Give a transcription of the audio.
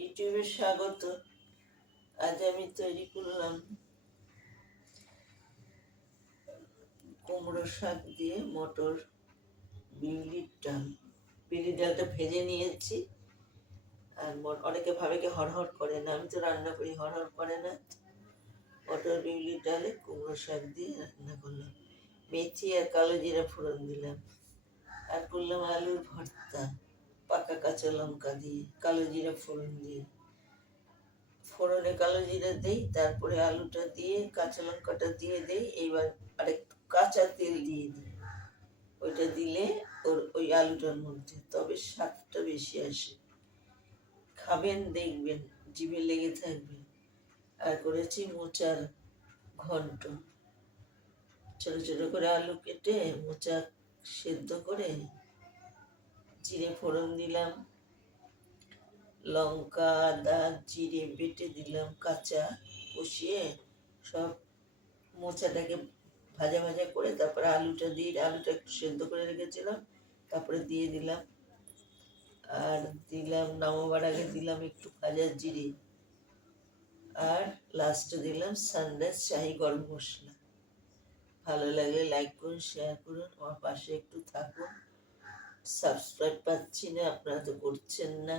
ইউটিউবে স্বাগত। আজ আমি তৈরি করলাম কুমড়ো শাক দিয়ে মটর বিউলির ডাল। বিউলির ডালটা ভেজে নিয়েছি। আর অনেকে ভাবে কি হড়হড় করে না, আমি তো রান্না করি, হড়হড় করে না। মটর বিউলির ডালে কুমড়ো শাক দিয়ে রান্না করলাম। মেথি আর কালো জিরা ফোড়ন দিলাম। আর করলাম আলুর ভর্তা পাকা কাঁচা লঙ্কা দিয়ে, কালো জিরা ফোড়ন দিয়ে। ফোড়নে কালো জিরা দেই, তারপরে আলুটা দিয়ে কাঁচা লঙ্কাটা দিয়ে দেই। এইবার আরেকটু কাঁচা তেল দিয়ে দিই। ওইটা দিলে ওই আলুটার মধ্যে তবে স্বাদটা বেশি আসে। খাবেন, দেখবেন জিভে লেগে থাকবে। আর করেছি মোচার ঘন্ট। ছোট ছোট করে আলু কেটে মোচা সেদ্ধ করে জিরে ফোড়ন দিলাম, লঙ্কা আদা জিরে বেটে দিলাম, কাঁচা কষিয়ে সব মোচাটাকে ভাজা ভাজা করে তারপরে আলুটা দিয়ে, আলুটা একটু সেদ্ধ করে রেখেছিলাম, তারপরে দিয়ে দিলাম। আর দিলাম নামাবার আগে দিলাম একটু ভাজা জিরে। আর লাস্টে দিলাম সানরাইজ শাহি গরম মশলা। ভালো লাগলে লাইক করুন, শেয়ার করুন, আমার পাশে একটু থাকুন। সাবস্ক্রাইব পাচ্ছি না, আপনারা তো করছেন না।